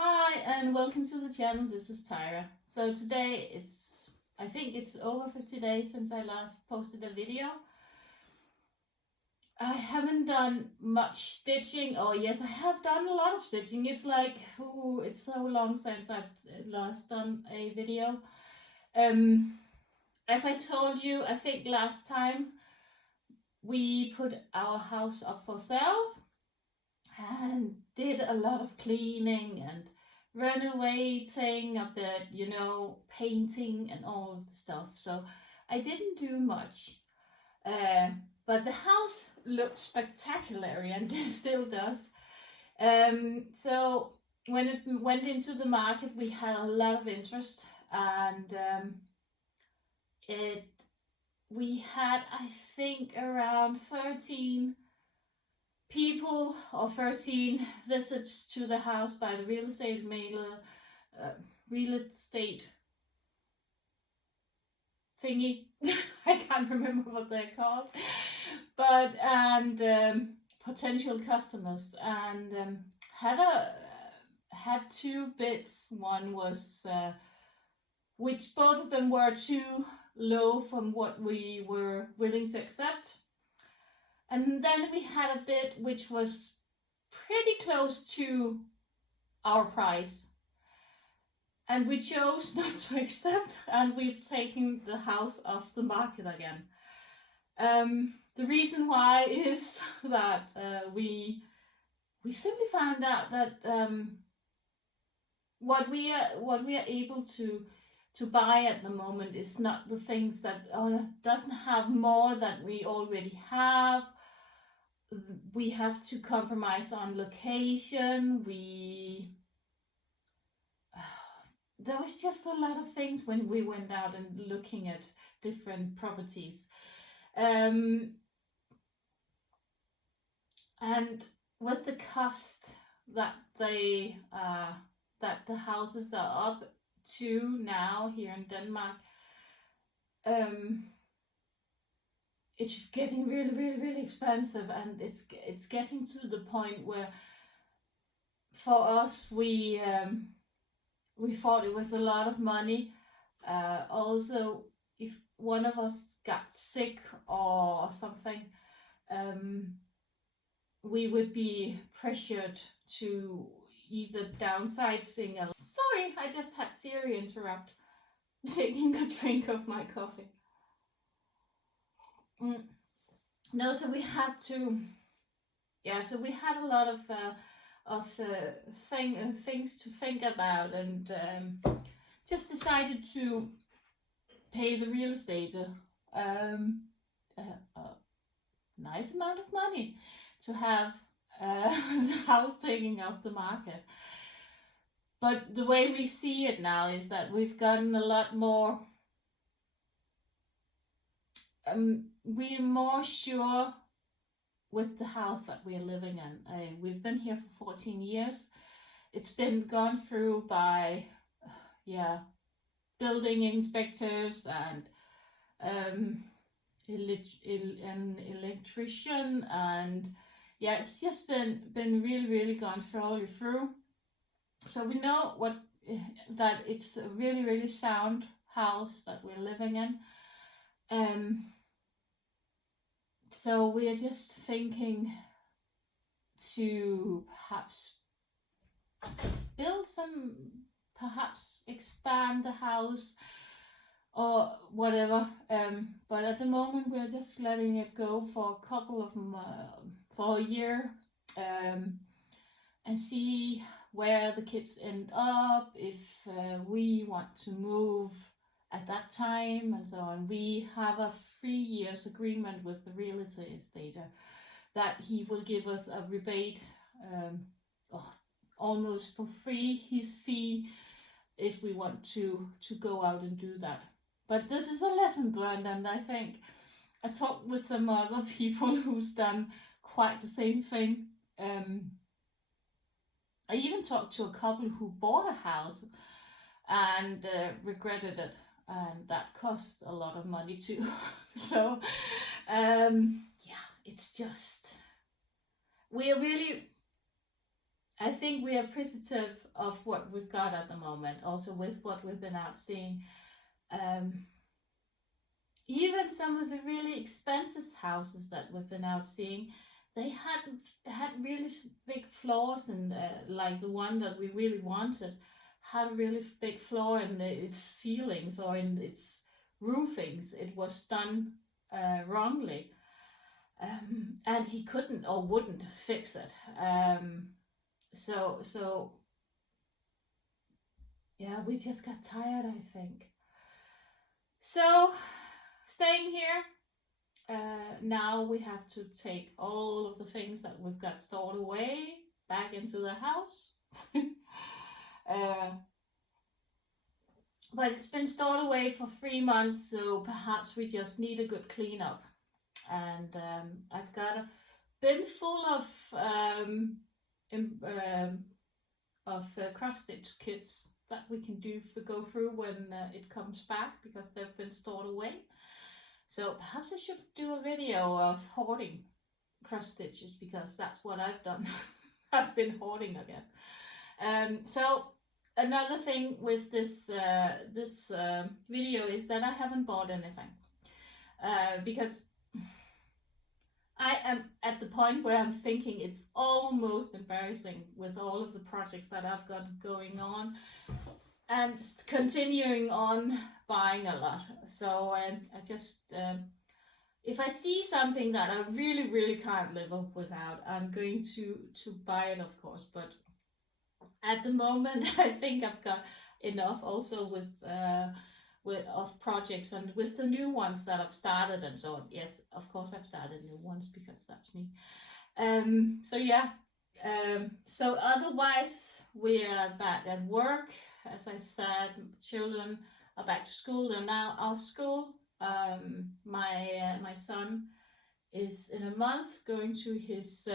Hi and welcome to the channel. This is Tyra. So today I think it's over 50 days since I last posted a video. I haven't done much stitching. Oh yes, I have done a lot of stitching. It's like, it's so long since I've last done a video. As I told you, I think last time we put our house up for sale and did a lot of cleaning and renovating a bit, painting and all of the stuff. So I didn't do much. But the house looked spectacular and still does. So when it went into the market, we had a lot of interest, and we had, I think, around 13 people or 13 visits to the house by the real estate thingy. I can't remember what they're called, but potential customers, and had two bids. One was which both of them were too low from what we were willing to accept. And then we had a bid which was pretty close to our price. And we chose not to accept, and we've taken the house off the market again. The reason why is that we simply found out that what we are able to buy at the moment is not the things that doesn't have more than we already have. We have to compromise on location. There was just a lot of things when we went out and looking at different properties. And with the cost that the houses are up to now here in Denmark, it's getting really, really, really expensive, and it's getting to the point where for us we thought it was a lot of money. Also, if one of us got sick or something, we would be pressured to either downsizing. Sorry, I just had Siri interrupt taking a drink of my coffee. No, so we had to, so we had a lot of things to think about, and just decided to pay the real estate a nice amount of money to have the house taken off the market. But the way we see it now is that we've gotten a lot more, we're more sure with the house that we're living in. We've been here for 14 years. It's been gone through by building inspectors and an electrician, and it's just been really, really gone thoroughly through. So we know that it's a really, really sound house that we're living in. So we are just thinking to perhaps perhaps expand the house or whatever. But at the moment we're just letting it go for a couple of for a year, and see where the kids end up, if we want to move at that time and so on. We have a 3 years agreement with the real estate that he will give us a rebate, almost for free, his fee, if we want to go out and do that. But this is a lesson learned, and I think I talked with some other people who's done quite the same thing. I even talked to a couple who bought a house and regretted it, and that cost a lot of money too. So it's just, we're really, I think we are appreciative of what we've got at the moment, also with what we've been out seeing. Even some of the really expensive houses that we've been out seeing, they had really big flaws, and like the one that we really wanted had a really big flaw in its ceilings or in its roofings. It was done wrongly, and he couldn't or wouldn't fix it. So yeah, we just got tired, I think. So staying here. Now we have to take all of the things that we've got stored away back into the house. But it's been stored away for 3 months, so perhaps we just need a good cleanup. And I've got a bin full of cross stitch kits that we can go through when it comes back, because they've been stored away. So perhaps I should do a video of hoarding cross stitches, because that's what I've done. I've been hoarding again. So another thing with this video is that I haven't bought anything, because I am at the point where I'm thinking it's almost embarrassing with all of the projects that I've got going on, and continuing on buying a lot. So I just, if I see something that I really can't live up without, I'm going to buy it, of course. But at the moment, I think I've got enough, also with of projects, and with the new ones that I've started and so on. Yes, of course I've started new ones, because that's me. So yeah. So otherwise, we are back at work. As I said, children are back to school. They're now off school. My son is in a month going to his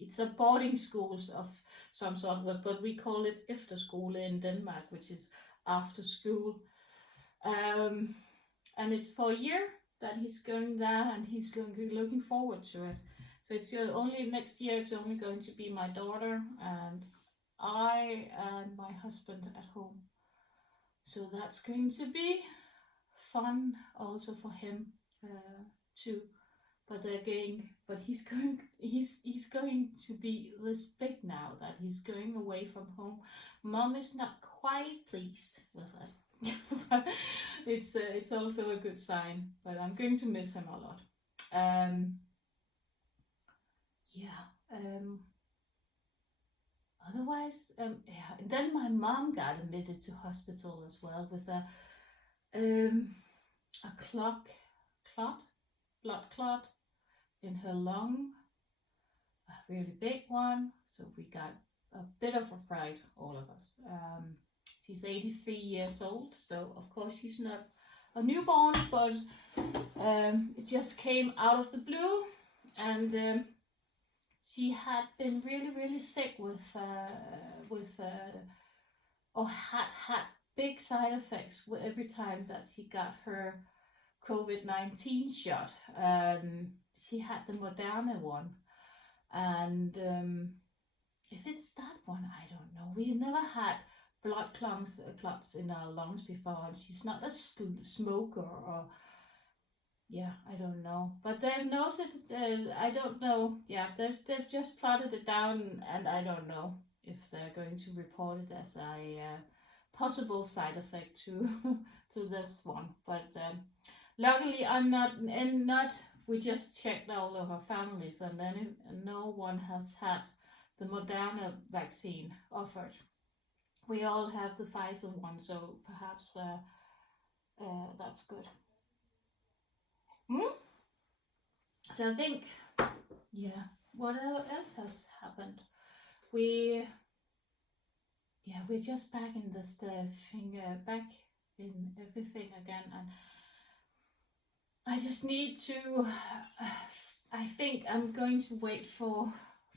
it's a boarding schools of some sort, but we call it efterskole in Denmark, which is after school. And it's for a year that he's going there, and he's looking forward to it. So it's only next year, it's only going to be my daughter and I and my husband at home. So that's going to be fun also for him too. But again, he's going to be this big now that he's going away from home. Mom is not quite pleased with it. But it's also a good sign. But I'm going to miss him a lot. Otherwise, And then my mom got admitted to hospital as well with a blood clot in her lung, a really big one. So we got a bit of a fright, all of us. She's 83 years old, so of course she's not a newborn, but it just came out of the blue, and she had been really sick or had big side effects every time that she got her COVID-19 shot. She had the Moderna one, and if it's that one, I don't know. We never had blood clots in our lungs before, and she's not a smoker, or I don't know. But they've noted, I don't know. They've just plotted it down, and I don't know if they're going to report it as a possible side effect to to this one. But luckily, I'm not. We just checked all of our families, and then no one has had the Moderna vaccine offered. We all have the Pfizer one, so perhaps that's good. So I think, what else has happened? We're just back in this thing, back in everything again, and I just need to. I think I'm going to wait for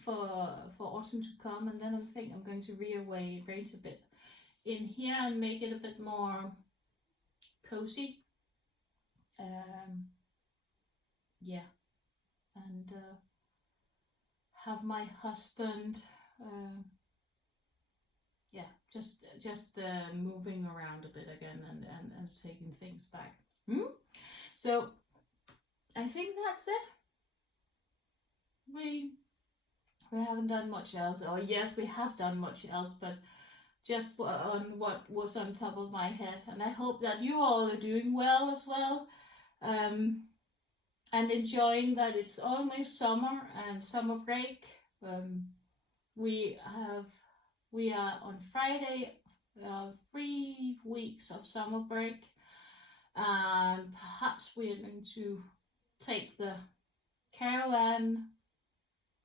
autumn to come, and then I think I'm going to rearrange a bit in here and make it a bit more cozy. And have my husband, just moving around a bit again and taking things back. So I think that's it. We haven't done much else. Or yes, we have done much else, but just on what was on top of my head. And I hope that you all are doing well as well, and enjoying that it's almost summer and summer break. We are on Friday, 3 weeks of summer break, and perhaps we are going to take the caravan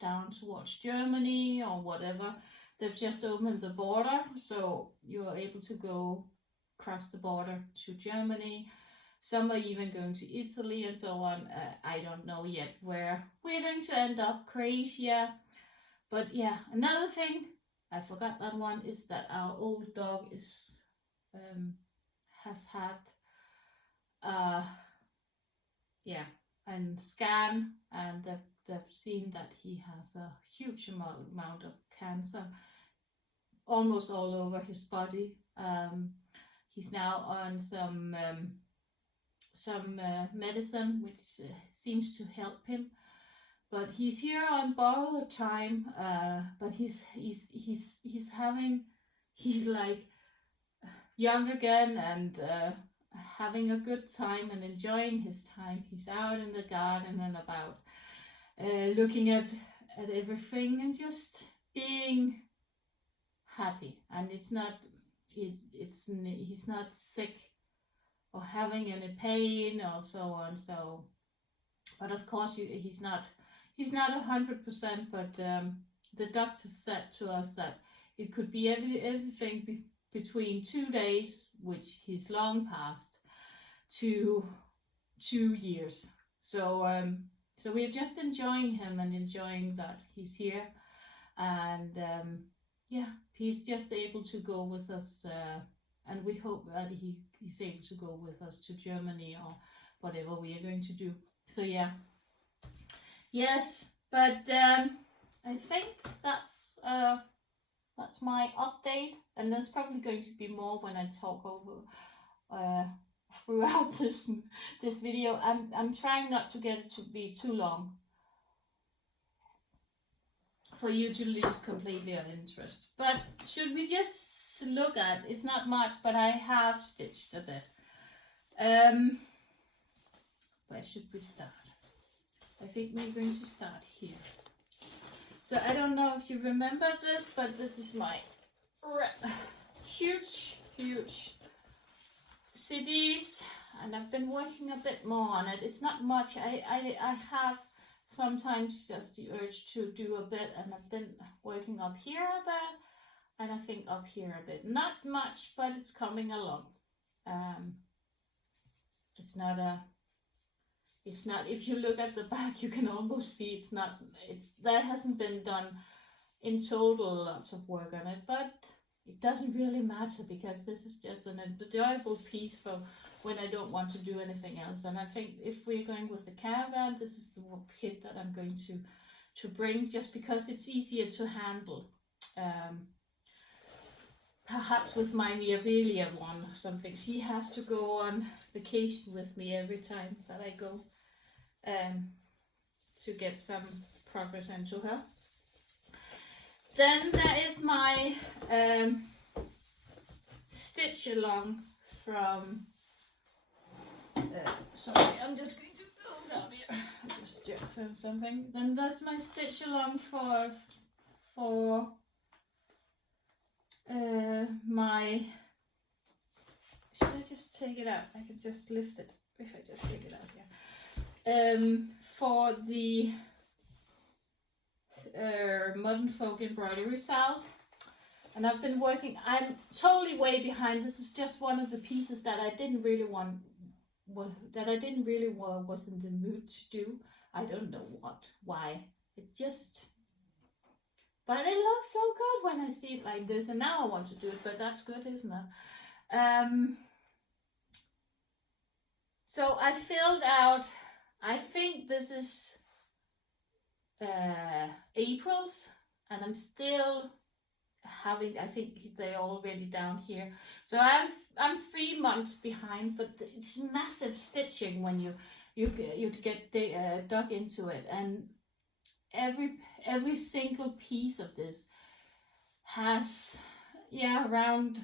down towards Germany or whatever. They've just opened the border, so you are able to go across the border to Germany. Some are even going to Italy and so on. I don't know yet where we're going to end up. Croatia. But yeah, another thing, I forgot that one, is that our old dog has had and scan, and they've seen that he has a huge amount of cancer almost all over his body. He's now on some medicine which seems to help him, but he's here on borrowed time. But he's like young again and having a good time and enjoying his time. He's out in the garden and about, looking at everything and just being happy. And he's not sick or having any pain or so on. So, but of course he's not 100%. But the doctor said to us that it could be everything between 2 days, which he's long past, to 2 years. So we're just enjoying him and enjoying that he's here, and he's just able to go with us, and we hope that he's able to go with us to Germany or whatever we are going to do. So yeah, yes, but I think that's my update, and there's probably going to be more when I talk over throughout this video. I'm trying not to get it to be too long for you to lose completely of interest. But should we just look at, it's not much, but I have stitched a bit. Where should we start? I think we're going to start here. So I don't know if you remember this, but this is my huge CDs, and I've been working a bit more on it. It's not much. I have sometimes just the urge to do a bit, and I've been working up here a bit, and I think up here a bit. Not much, but it's coming along. It's not, if you look at the back, you can almost see that hasn't been done in total lots of work on it, but it doesn't really matter, because this is just an enjoyable piece for when I don't want to do anything else. And I think if we're going with the caravan, this is the kit that I'm going to bring, just because it's easier to handle. Perhaps with my Miavelia one or something. She has to go on vacation with me every time that I go, to get some progress into her. Then there is my stitch along from, sorry, I'm just going to go down here. I just found something. Then that's my stitch along for my, should I just take it out? I could just lift it if I just take it out here. For the Modern Folk embroidery salve, and I've been working, I'm totally way behind. This is just one of the pieces that I didn't really was in the mood to do. I don't know why. But it looks so good when I see it like this, and now I want to do it, but that's good, isn't it? So I filled out, I think this is April's, and I'm still having, I think they're already down here, so I'm 3 months behind, but it's massive stitching when you get dug into it, and every single piece of this has, yeah, around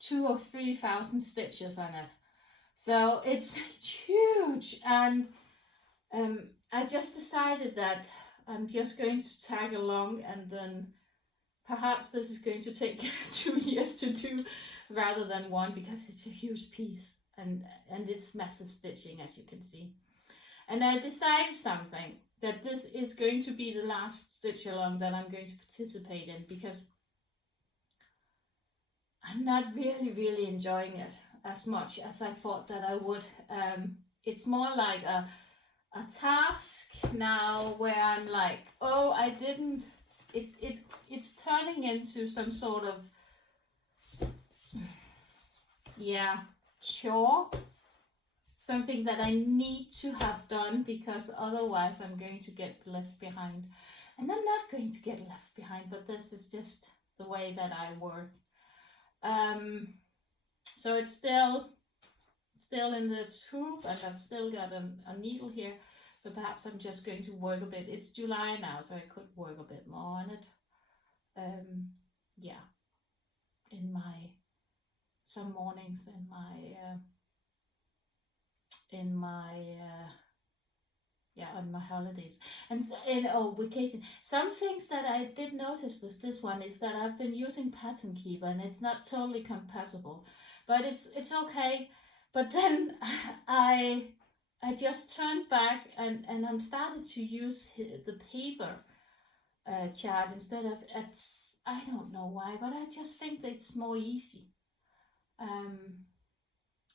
2 or 3 thousand stitches on it, so it's huge. And I just decided that I'm just going to tag along, and then perhaps this is going to take 2 years to do rather than one, because it's a huge piece, and it's massive stitching, as you can see. And I decided something, that this is going to be the last stitch along that I'm going to participate in, because I'm not really enjoying it as much as I thought that I would. It's more like a task now, where I'm like, oh, I didn't. It's turning into some sort of, yeah, chore, something that I need to have done, because otherwise I'm going to get left behind. And I'm not going to get left behind, but this is just the way that I work. So it's still in this hoop, and I've still got a needle here, so perhaps I'm just going to work a bit. It's July now, so I could work a bit more on it. Yeah, in my some mornings on my holidays, and vacation. Some things that I did notice with this one is that I've been using Pattern Keeper, and it's not totally compatible, but it's okay. But then I just turned back, and I'm started to use the paper chart instead of, I don't know why, but I just think that it's more easy.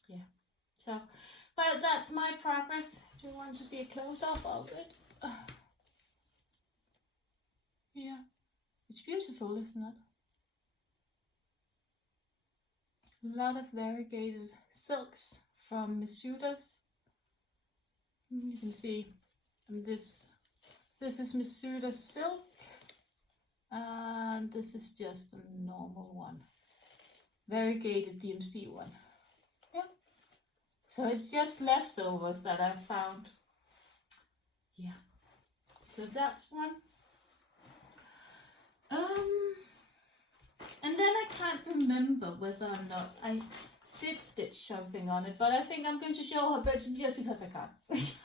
Yeah, so, but that's my progress. Do you want to see a close-up of it? Yeah, it's beautiful, isn't it? A lot of variegated silks from Misuda's. You can see this is Misuda's silk, and this is just a normal one, variegated DMC one. Yeah, so it's just leftovers that I found. Yeah, so that's one. And then I can't remember whether or not I did stitch something on it, but I think I'm going to show her, but just because I can.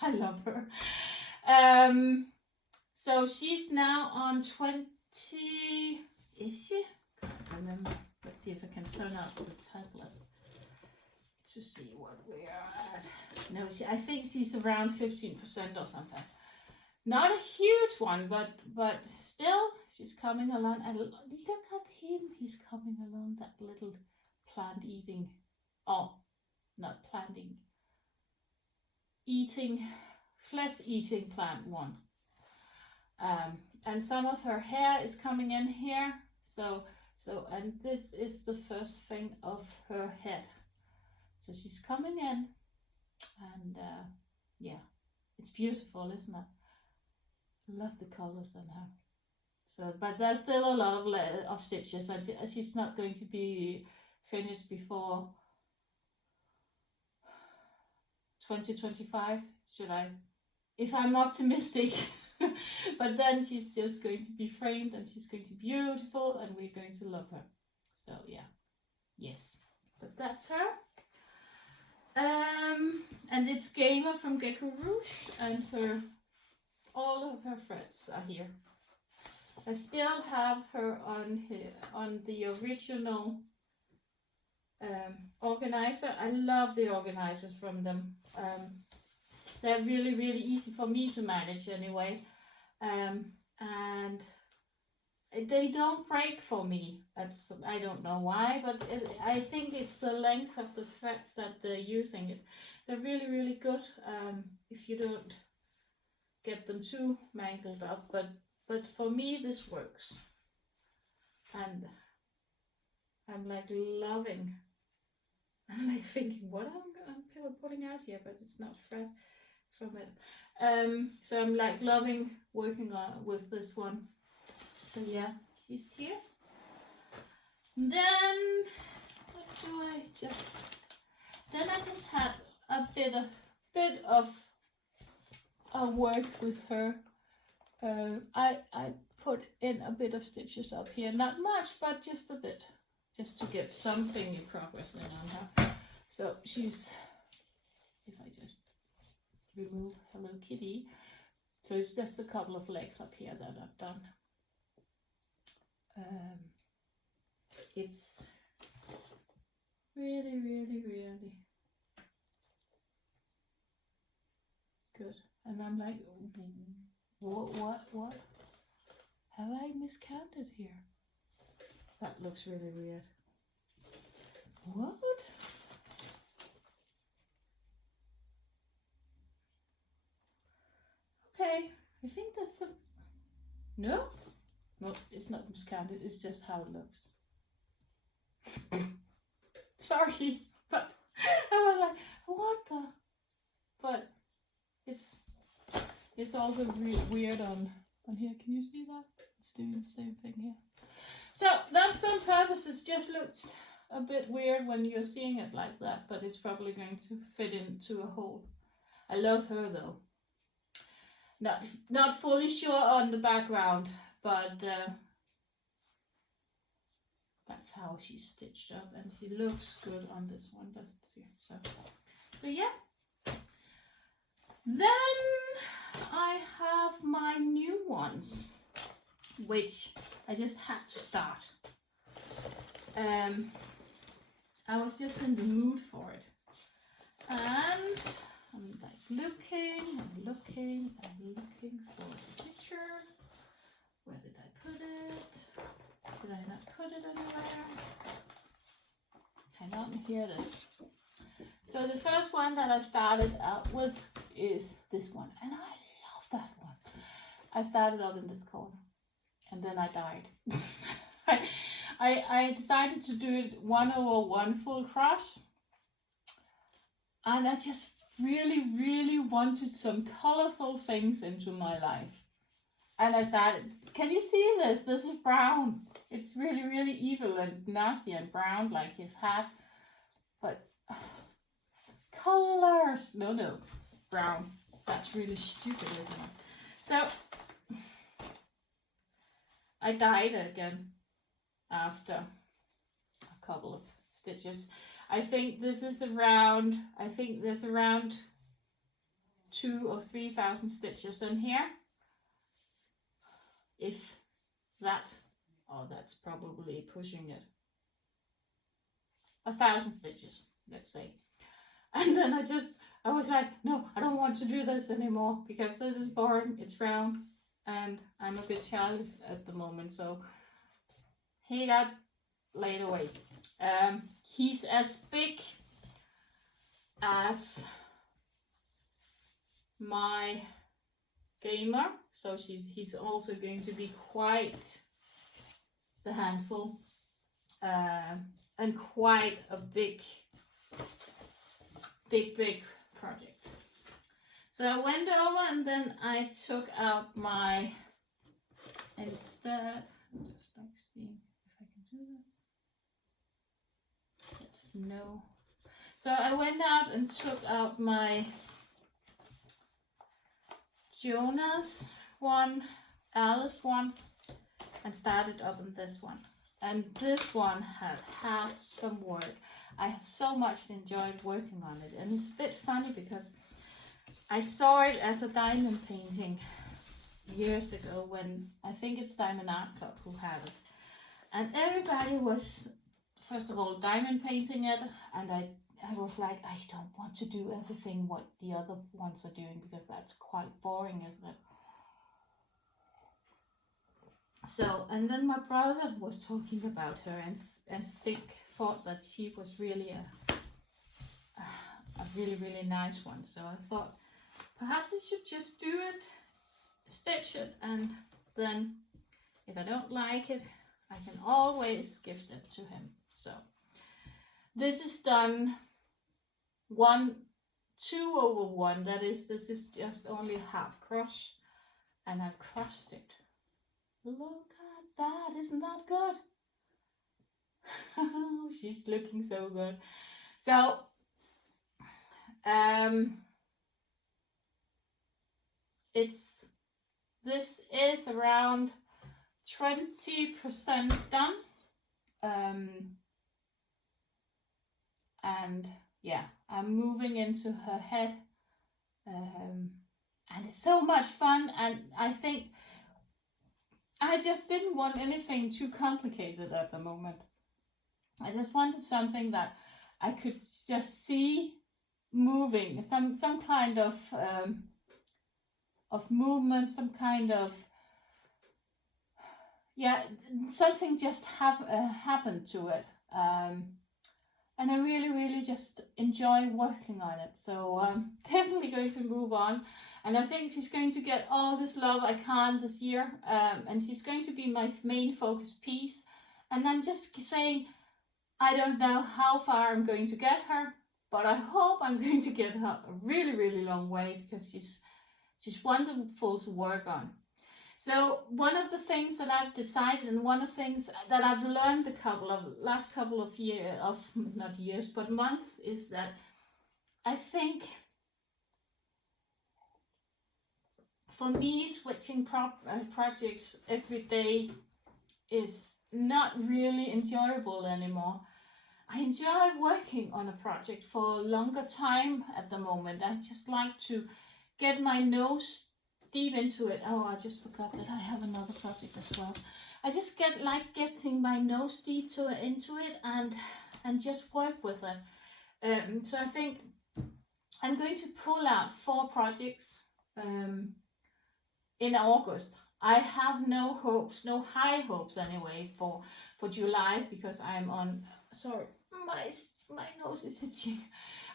I love her. So she's now on 20, is she? Can't remember. Let's see if I can turn out the tablet to see what we are at. No, I think she's around 15% or something. Not a huge one, but still, she's coming along. And look at him, he's coming along, that little plant eating. Oh, not planting. Eating, flesh eating plant one. And some of her hair is coming in here. So, and this is the first thing of her head. So she's coming in, and yeah, it's beautiful, isn't it? Love the colors on her. So, but there's still a lot of stitches, and she's not going to be finished before 2025. Should I, if I'm optimistic? But then she's just going to be framed, and she's going to be beautiful, and we're going to love her. So yeah, yes, but that's her. And it's Gamer from Gecko Rouge, and all of her threads are here. I still have her on the original organizer. I love the organizers from them. They're really easy for me to manage anyway, and they don't break for me. I don't know why, but I think it's the length of the threads that they're using. They're really good. If you don't get them too mangled up, but for me this works, and I'm like loving. I'm like thinking, what I'm pulling out here, but it's not thread from it. So I'm like loving working with this one. So yeah, she's here. Then what do I just? Then I just had a bit of work with her. I put in a bit of stitches up here, not much, but just a bit, just to get something in progress in on her. So she's, if I just remove Hello Kitty, so it's just a couple of legs up here that I've done. It's really, really, really good. And I'm like, what? Have I miscounted here? That looks really weird. What? Okay, I think that's some... No, it's not miscounted, it's just how it looks. Sorry, but I was like, what the? But it's also weird on here. Can you see that? It's doing the same thing here. So that's on purpose. It just looks a bit weird when you're seeing it like that, but it's probably going to fit into a hole. I love her though. Not fully sure on the background, but that's how she's stitched up, and she looks good on this one, doesn't she? So yeah. Then I have my new ones, which I just had to start. I was just in the mood for it, and I'm like looking for the picture. Where did I put it? Did I not put it anywhere? Hang on, here it is. So the first one that I started out with is this one, and I love that one. I started up in this corner, and then I died. I decided to do it 1/1 full cross, and I just really wanted some colorful things into my life. And I started, can you see this? This is brown. It's really evil and nasty and brown like his hat. But colors, no, brown. That's really stupid, isn't it? So I died again after a couple of stitches. I think this is around, there's around 2,000 or 3,000 stitches in here. If that, oh, that's probably pushing it. 1,000 stitches, let's say. And then I was like, no, I don't want to do this anymore because this is boring, it's round, and I'm a bit childish at the moment, so he got laid away. He's as big as my gamer, so he's also going to be quite the handful, and quite a big project. So I went over and then I took out my, instead, just like seeing if I can do this. Yes, no. So I went out and took out my Jonas one, Alice one, and started up on this one. And this one had some work. I have so much enjoyed working on it, and it's a bit funny because I saw it as a diamond painting years ago when I think it's Diamond Art Club who had it, and everybody was first of all diamond painting it, and I was like, I don't want to do everything what the other ones are doing because that's quite boring, isn't it? So, and then my brother was talking about her and thought that she was really a really nice one. So I thought perhaps I should just do it, stitch it, and then if I don't like it, I can always gift it to him. So this is done 1 2/1. That is, this is just only a half cross, and I've crossed it. Look at that, isn't that good? She's looking so good. So this is around 20% done. And yeah, I'm moving into her head. And it's so much fun, and I think I just didn't want anything too complicated at the moment. I just wanted something that I could just see moving, some kind of movement, some kind of, yeah, something just happened to it. And I really just enjoy working on it. So I'm definitely going to move on. And I think she's going to get all this love I can this year. And she's going to be my main focus piece. And I'm just saying, I don't know how far I'm going to get her, but I hope I'm going to get her a really long way, because she's wonderful to work on. So one of the things that I've decided, and one of the things that I've learned last couple of months, is that I think for me, switching projects every day is not really enjoyable anymore. I enjoy working on a project for a longer time at the moment. I just like to get my nose deep into it. Oh, I just forgot that I have another project as well. I just like getting my nose deep into it and just work with it. So I think I'm going to pull out 4 projects in August. I have no high hopes anyway for July, because I'm on, sorry, my nose is itching.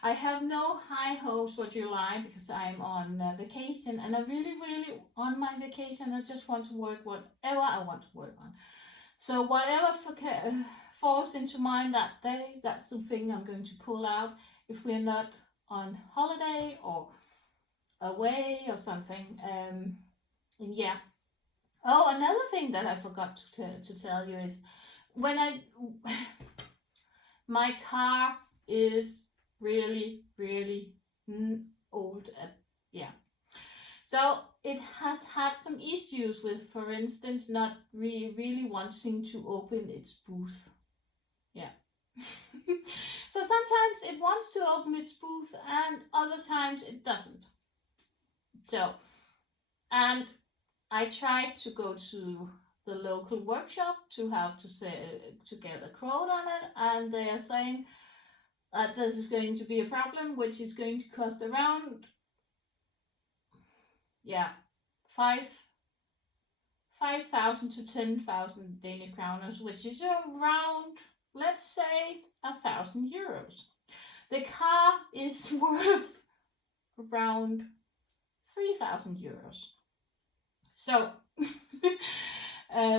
I have no high hopes for July because I'm on vacation, and I really on my vacation I just want to work whatever I want to work on. So whatever falls into mind that day, that's the thing I'm going to pull out if we're not on holiday or away or something. Yeah. Oh, another thing that I forgot to tell you is when my car is really old. Yeah. So it has had some issues with, for instance, not really wanting to open its boot. Yeah. So sometimes it wants to open its boot and other times it doesn't. So, and I tried to go to the local workshop to get a quote on it, and they are saying that this is going to be a problem, which is going to cost around 5,000 to 10,000 Danish kroners, which is around, let's say, 1,000 euros. The car is worth around 3,000 euros. So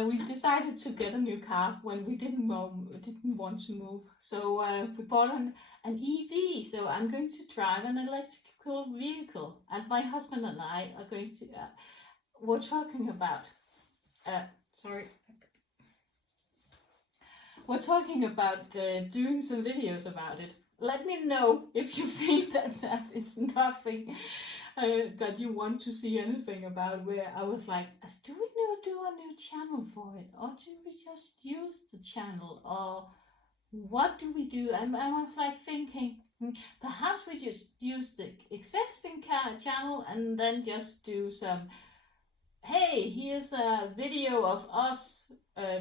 we decided to get a new car when we didn't want to move. So we bought an EV. So I'm going to drive an electrical vehicle, and my husband and I are going to. We're talking about. We're talking about doing some videos about it. Let me know if you think that is nothing. That you want to see anything about, where I was like, do we do a new channel for it, or do we just use the channel, or what do we do? And I was like thinking, perhaps we just use the existing channel and then just do some, hey, here's a video of us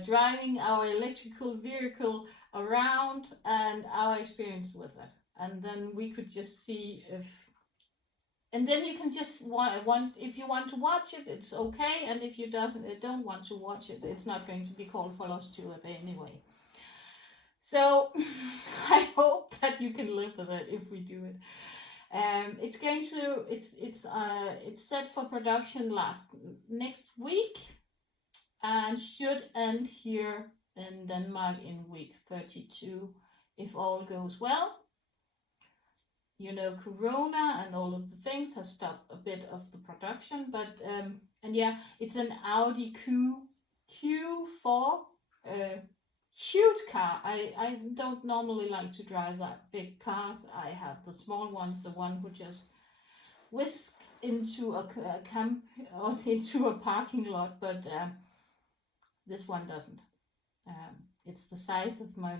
driving our electrical vehicle around and our experience with it, and then we could just see if. And then you can just if you want to watch it, it's okay. And if you don't want to watch it, it's not going to be called Flosstube anyway. So I hope that you can live with it if we do it. It's set for production next week, and should end here in Denmark in week 32 if all goes well. you know, Corona and all of the things has stopped a bit of the production. But and yeah, it's an Audi Q4, huge car. I don't normally like to drive that big cars. I have the small ones, the one who just whisk into a camp or into a parking lot, but this one doesn't. It's the size of my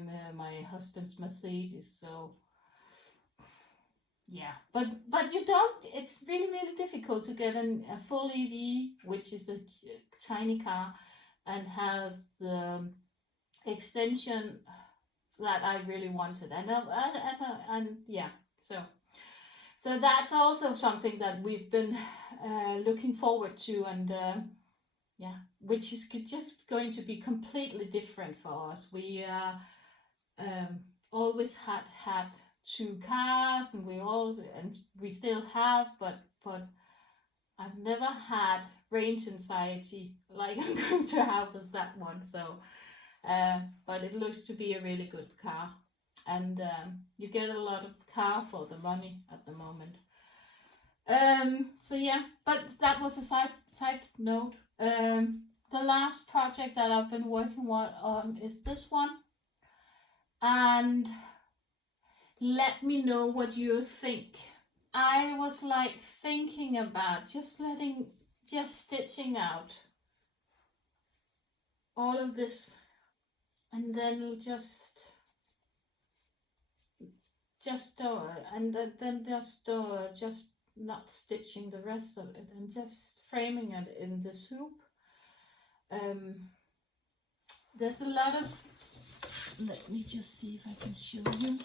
husband's Mercedes, so yeah. But you don't. It's really difficult to get a full EV, which is a tiny car, and has the extension that I really wanted, and yeah. So that's also something that we've been looking forward to, and yeah, which is just going to be completely different for us. We always had two cars, and we still have, but I've never had range anxiety like I'm going to have with that one. So, but it looks to be a really good car, and you get a lot of car for the money at the moment. So yeah, but that was a side note. The last project that I've been working on is this one, and let me know what you think. I was like thinking about just stitching out all of this, and then just not stitching the rest of it, and just framing it in this hoop. There's a lot of, let me just see if I can show you.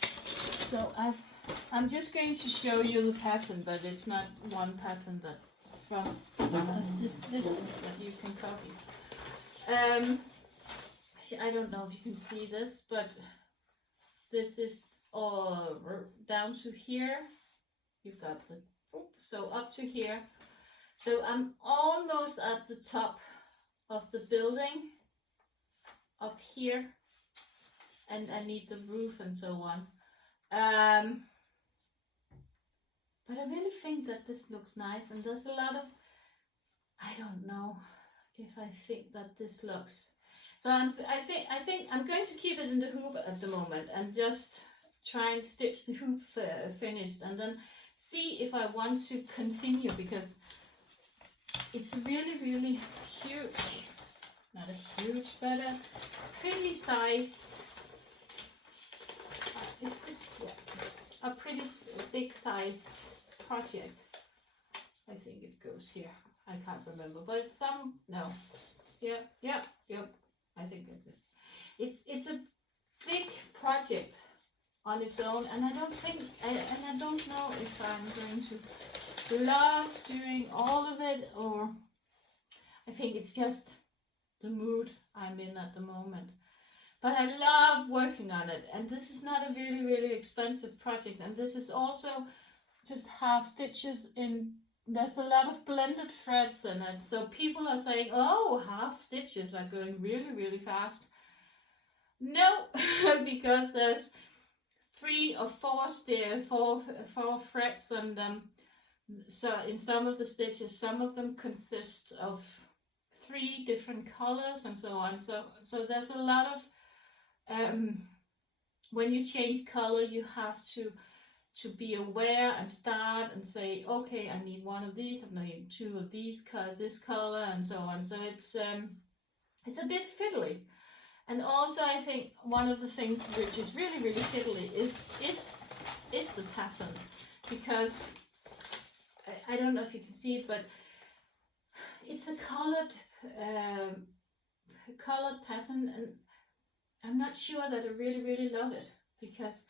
So I'm just going to show you the pattern, but it's not one pattern that from this distance that you can copy. I don't know if you can see this, but this is all down to here. You've got the, so up to here. So I'm almost at the top of the building up here, and I need the roof and so on. But I really think that this looks nice, and there's a lot of, I don't know if I think that this looks, so I think I'm going to keep it in the hoop at the moment and just try and stitch the hoop finished, and then see if I want to continue, because it's really huge, not a huge, but a pretty sized, is this, yeah, a pretty big sized project. I think it goes here, I can't remember, but it's no, yeah, I think it is. It's a big project on its own, and I don't think, and I don't know if I'm going to love doing all of it, or I think it's just the mood I'm in at the moment. But I love working on it, and this is not a really expensive project, and this is also just half stitches in. There's a lot of blended threads in it, so people are saying, oh, half stitches are going really fast. No, because there's 3 or 4 threads, and so in some of the stitches, some of them consist of 3 different colors and so on. So there's a lot of when you change color, you have to be aware and start and say, okay, I need 1 of these, I need 2 of these, this color, and so on. So it's a bit fiddly. And also, I think one of the things which is really fiddly is the pattern, because I don't know if you can see it, but it's a colored pattern, and I'm not sure that I really love it, because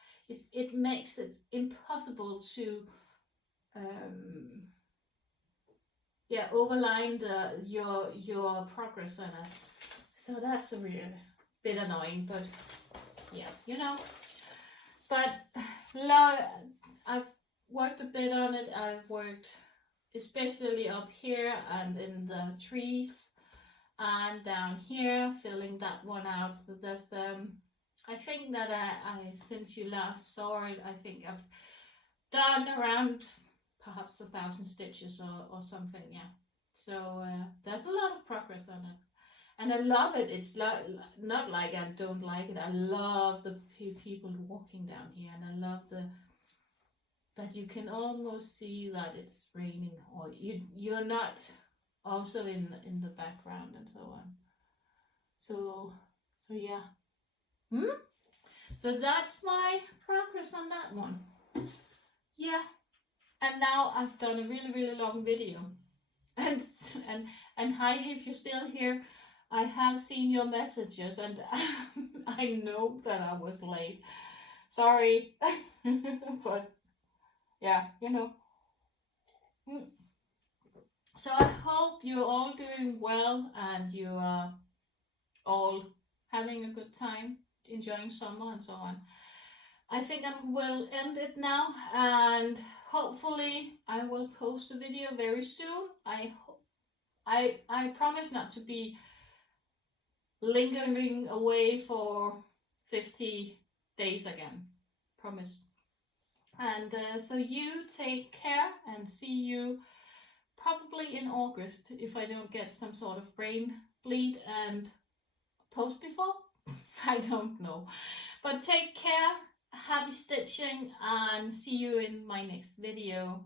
it makes it impossible to overline your progress on it. So that's a real bit annoying, but yeah, you know. But I've worked a bit on it. I've worked especially up here and in the trees, and down here, filling that one out. So there's I think that I since you last saw it, I think I've done around perhaps 1,000 stitches or something, yeah. So there's a lot of progress on it. And I love it. It's not like I don't like it. I love the people walking down here, and I love that you can almost see that it's raining, or you're not also in the background and so on. So yeah. So that's my progress on that one. Yeah. And now I've done a really long video. And Heidi, if you're still here, I have seen your messages, and I know that I was late. Sorry. But yeah, you know. So I hope you're all doing well and you are all having a good time, enjoying summer and so on. I think I will end it now, and hopefully I will post a video very soon. I promise not to be lingering away for 50 days again. Promise. And so you take care, and see you probably in August if I don't get some sort of brain bleed and post before. I don't know. But take care, happy stitching, and see you in my next video.